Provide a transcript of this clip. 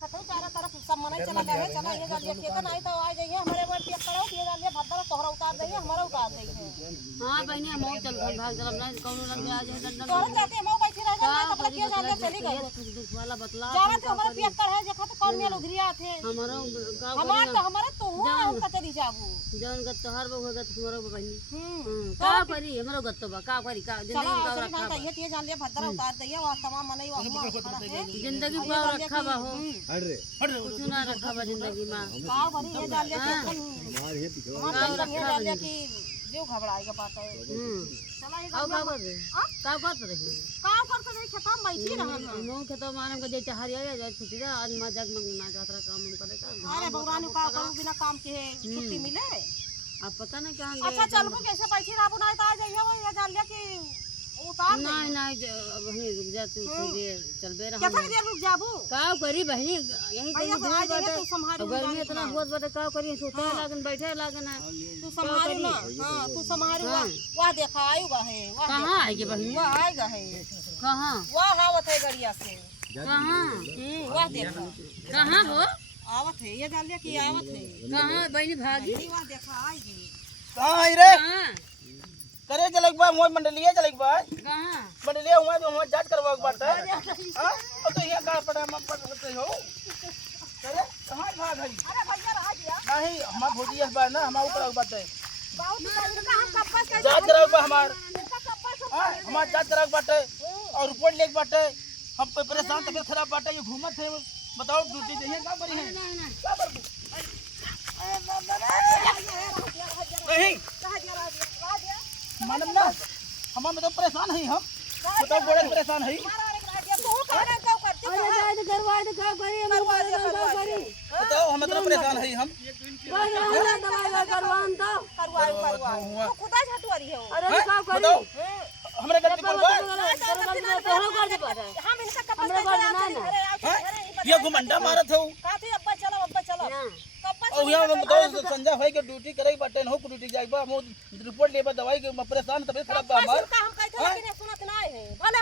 चारों तरफ सब मने चला गए चला ये गालिया खेत नहीं तो आ जाइए हमारे ऊपर पे करो ये गालिया भद्दा तोहरा उतार देंगे हमारा उतार देंगे। हां बहनी हम चल भाग चल नहीं कौन लग गया जे डंडन तो जाते हम बैठी रह जाए तो अपना के गालिया चली गई दुख वाला बतला जावे तो हमारे पे कर है देखा तो कौन में उधरिया थे हमारा तो हो हम कतरी जाबू जौन गत तोहर बगत तुम्हारो बहनी का करी हमरो गत बा का करी का जिंदगी का रखा ये जान लिया भद्दा उतार दिया वा तमाम मने वो जिंदगी का रखा बा हो हट कुछ ना रखा बा जिंदगी में का भरी ये डाल दिया हमार ये डाल दिया कि जो घबराएगा बात है चला ये का बात रही का करते नहीं खत्म बैठी रहा नो खत्म मानम के जे हरिया जाए छुट्टी रा आज मा जगमग ना जात्रा काम करे का अरे भगवान का करू बिना काम के छुट्टी मिले अब पता नहीं कहां गए अच्छा चल को कैसे बैठी रहा बुनाए तो आ जाइए वो ये डाल दिया कि उतार नहीं बहनी रुक जा तू सीधे चलबे रहा कितना देर रुक जाबू का करी बहनी यही कहीं तू संभाल गर्मी इतना होत बटे का करी सोते लागन बैठे लागन तू संभाल ना हां तू संभाल वाह देखा आएगा है कहां आएगी बहनी वाह आएगा है कहां वाह आवत है गड़िया से कहां वाह देखा कहां हो आवत है ये डाल लिया कि आवत है कहां बहनी भागी वाह देखा आएगी कहां आई रे करे चलक बा मोय मंडलिया चलक बा कहां मंडलिया हुआ तो हम जांच करवा के बात है हां तो ये का पड़ा हम पड़ते हो करे कहां भाग गई अरे भैया आ गया नहीं हम भोजिया बा ना हम ऊपर के बात है बहुत का हम कब्बस का जांच कराओ बा हमार हमार जांच कराओ के बात है और रिपोर्ट लेके बात है हम परेशान तबीयत खराब बात है ये घूमत है बताओ ड्यूटी चाहिए का करी है का कर नहीं मालूम ना हम तो परेशान है हम बताओ बड़े परेशान है बताओ हम तो परेशान है हम बताओ हमरे गलती पर ये घुमंडा मारत हो और यहाँ हम बताओ संजय भाई के ड्यूटी करे बाटे हो ड्यूटी जाइबा हम रिपोर्ट लेबा दवाई के परेशान तबीयत खराब बा हमार हम कहथे लेकिन सुनत नहीं है भले